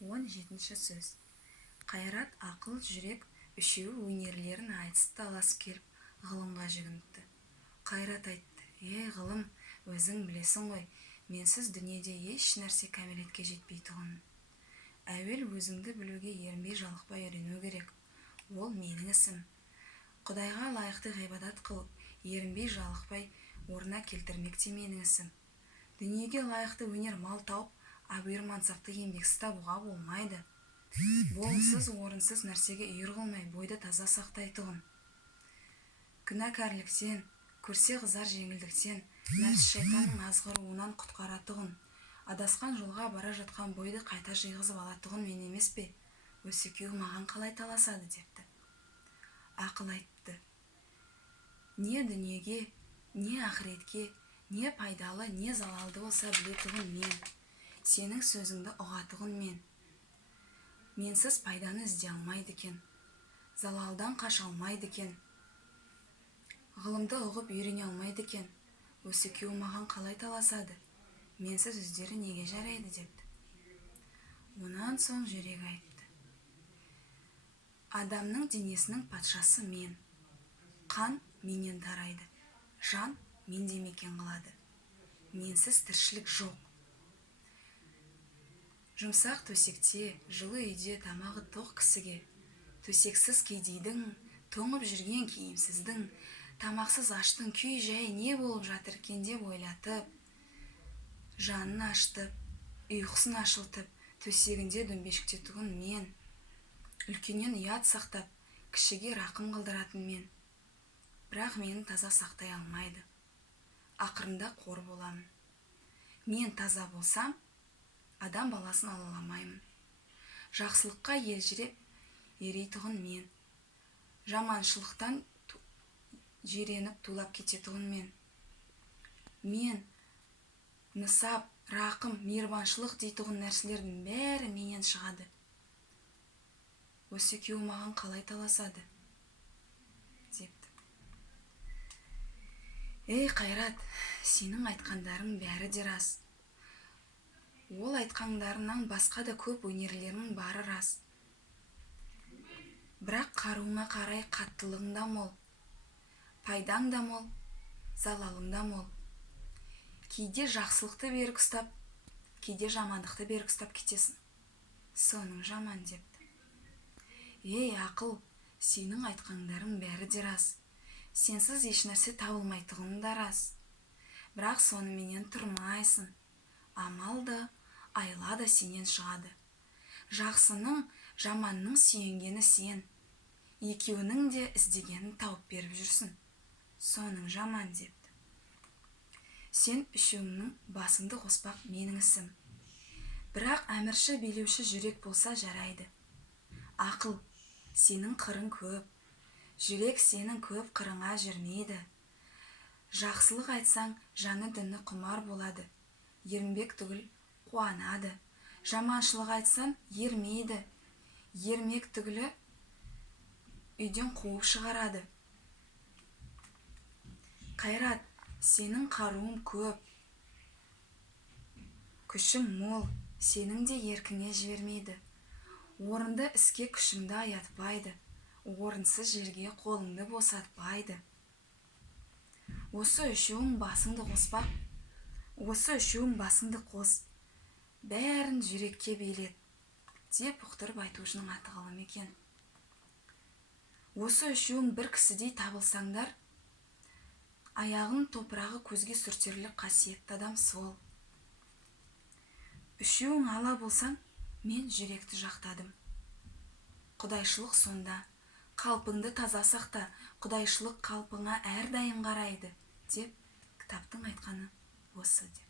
17-ші сөз. Қайрат, ақыл, жүрек үшеуі өнерлерін айтысып таласып келіп, ғылымға жүгініпті. Қайрат айтты: ғылым, өзің білесің ғой, менсіз дүниеде еш нәрсе кәмелетке жетпейтұғынын. Әуел өзіңді білуге ерінбей жалықпай үйрену керек. Ол менің ісім. Құдайға лайықты ғибадат қылып, ерінбей жалықпай орнына келтірмек те менің ісім. Дүниеге лайықты өнер мал тауып, абыр мансапты еңбексіз табуға болмайды. Болымсыз, орынсыз нәрсеге үйір қылмай, бойды таза сақтайтұғын. Күнәкарліктен, көрсе қызар жеңілдіктен, нәпсі шайтанның азғыруынан құтқаратұғын. Адасқан жолға бара жатқан бойды қайта жиғызып алатұғын мен емес пе? Осы екеуі маған қалай таласады, депті. Ақыл айтты: не дүниеге, не ақыретке, не пайдалы, не залалды болса білетұғын мен. Сенің сөзіңді ұғатұғын мен. Менсіз пайданы ізде алмайды екен, залалдан қаша алмайды екен, ғылымды ұғып үйрене алмайды екен. Осы екеуі маған қалай таласады? Менсіз өздері неге жарайды, депті. Онан соң жүрек айтты: адамның денесінің патшасы мен. Қан менен тарайды, жан менде мекен қылады. Менсіз тіршілік жоқ. Жұмсақ төсекте, жылы үйде тамағы тоқ кісіге, төсексіз кедейдің, тоңып жүрген киімсіздің, тамақсыз аштың күй жай не болып жатыр екен деп ойлатып, жанын аштып, ұйқысын ашылтып, төсегінде дөмбешіктетұғын мен. Үлкеннен ұят сақтап, кішіге рақым қылдыратын мен. Бірақ мені таза сақтай алмайды. Ақырында қор боламын. Мен таза болсам, адам баласын алаламаймын. Жақсылыққа елжіреп ерейтұғын мен. Жаманшылықтан жиреніп тулап кететұғын мен. Мен нысап, рақым, мейірбаншылық дейтұғын нәрселердің бәрі менен шығады. Осы екеуі маған қалай таласады, депті. Қайрат, сенің айтқандарың бәрі де рас. Ол айтқандарынан басқа да көп өнерлерің бары рас. Бірақ қаруыңа қарай қаттылығың да мол, пайдаң да мол, залалың да мол. Кейде жақсылықты берік ұстап, кейде жамандықты берік ұстап кетесің. Соның жаман, депті. Ақыл, сенің айтқандарың бәрі де рас. Сенсіз еш нәрсе табылмайтұғын да рас. Бірақ соны менен тұрмайсың. Амал да, айла да сенен шығады. Жақсының, жаманның сүйенгені сен. Екеуінің де іздегенін тауып беріп жүрсің. Соның жаман, депті. Сен үшеуіңнің басыңды қоспақ менің ісім. Бірақ әмірші билеуші жүрек болса жарайды. Ақыл, сенің қырың көп. Жүрек сенің көп қырыңа жүрмейді. Жақсылық айтсаң, жаны діні құмар болады. Ерінбек түгіл қуанады. Жаманшылық айтсаң, ермейді. Ермек түгілі үйден қуып шығарады. Қайрат, сенің қаруың көп. Күшің мол, сенің де еркіңе жібермейді. Орынды іске күшіңді аятпайды. Орынсыз жерге қолыңды босатпайды. Осы үшеуің басыңды қос, бәрін жүрекке билет, деп ұқтырып айтушының аты ғылым екен. Осы үшеуің бір кісідей табылсаңдар, аяғын топырағы көзге сүртерлік қасиетті адам сол. Үшеуің ала болсаң, мен жүректі жақтадым. Құдайшылық сонда, қалпыңды таза сақта, құдайшылық қалпыңа әрдайым қарайды, деп кітаптың айтқаны осы, деп.